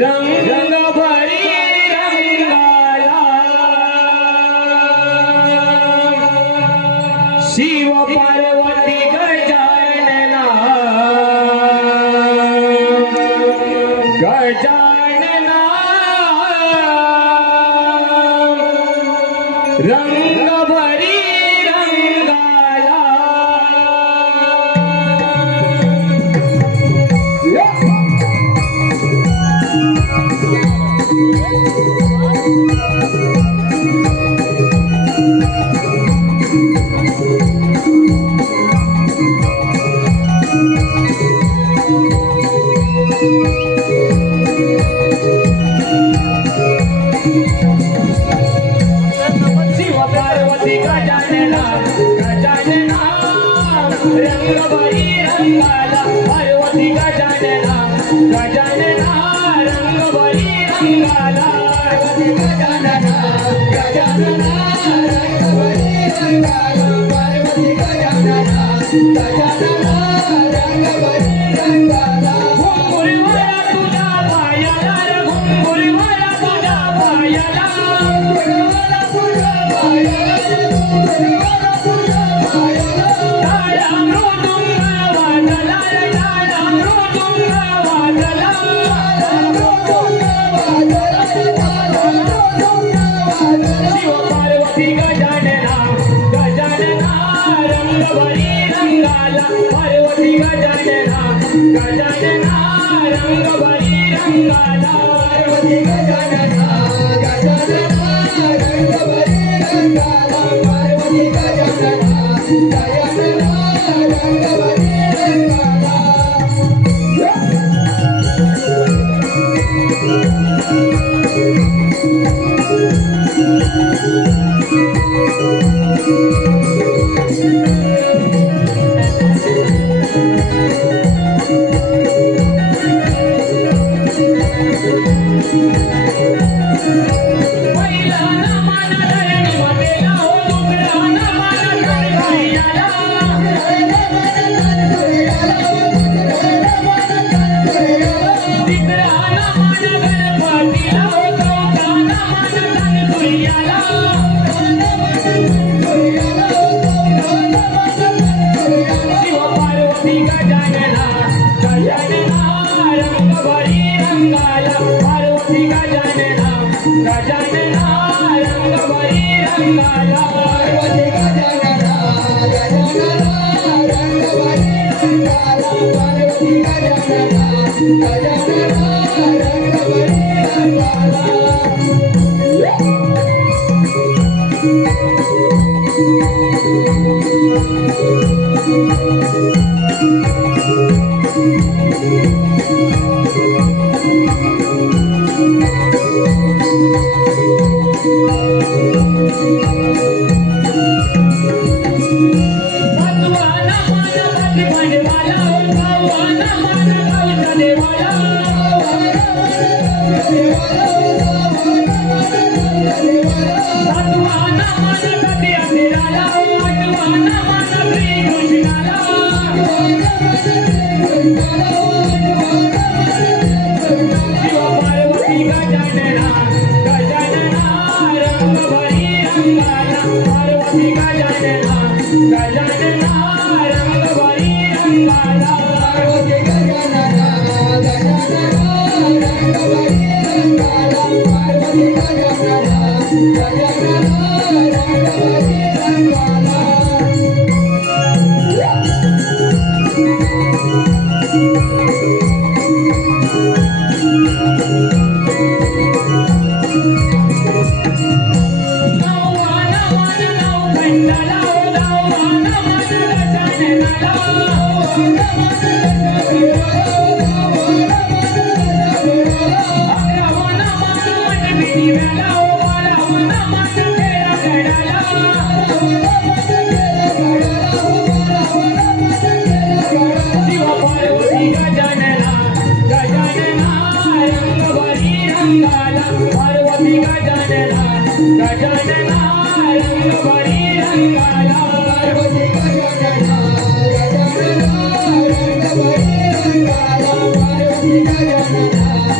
रंग भरी रंगाला शिव पार्वती गजानना गजानना रंग भरी रंगाला शिव पार्वती गजानना गजानना रंग भरी रंगाला पार्वती गजानना गजानना रंग भरी रंगाला पार्वती गजानना गजानना रंग भरी रंगाला पार्वती गजानना गजानना रंग भरी रंगाला घुंगुरवाला तुझ्या पायाला रे घुंगुरवाला तुझ्या पायाला घुंगुरवाला तुझ्या पायाला रे घुंगुरवाला तुझ्या पायाला टाळा मृदुंग वाजला रे टाळा मृदुंग वाजला शिव पार्वती गजानना गजानना रंग भरी रंगाला पार्वती गजानना गजानना रंग भरी रंगाला पार्वती गजानना गजानना रंग भरी रंगाला पार्वती गजानना गजानना रंग भरी रंगाला गजानना रंग भरी रंगाला पार्वती गजानना गजानना रंग भरी रंगाला पार्वती गजानना गजानना रंग भरी रंगाला गजानना रंग भरी रंगाला पार्वती गजानना गजानना रंग भरी रंगाला पार्वती गजानना गजानना रंग भरी रंगाला पार्वती गजानना गजानना रंग भरी रंगाला पार्वती गजानना गजानना रंग भरी रंगाला पार्वती गजानना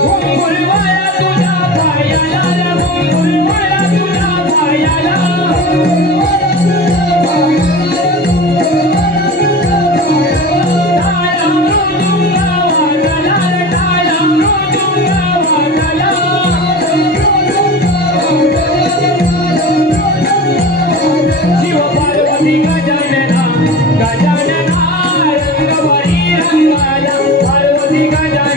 घुंगुरवाया तुझ्या पायाला रे घुंगुरवाया तुझ्या पायाला टाळा मृदुंग वाजला रे टाळा मृदुंग वाजला शिव पार्वती गजानना गजानना रंगभरी रंगाला पार्वती गजानना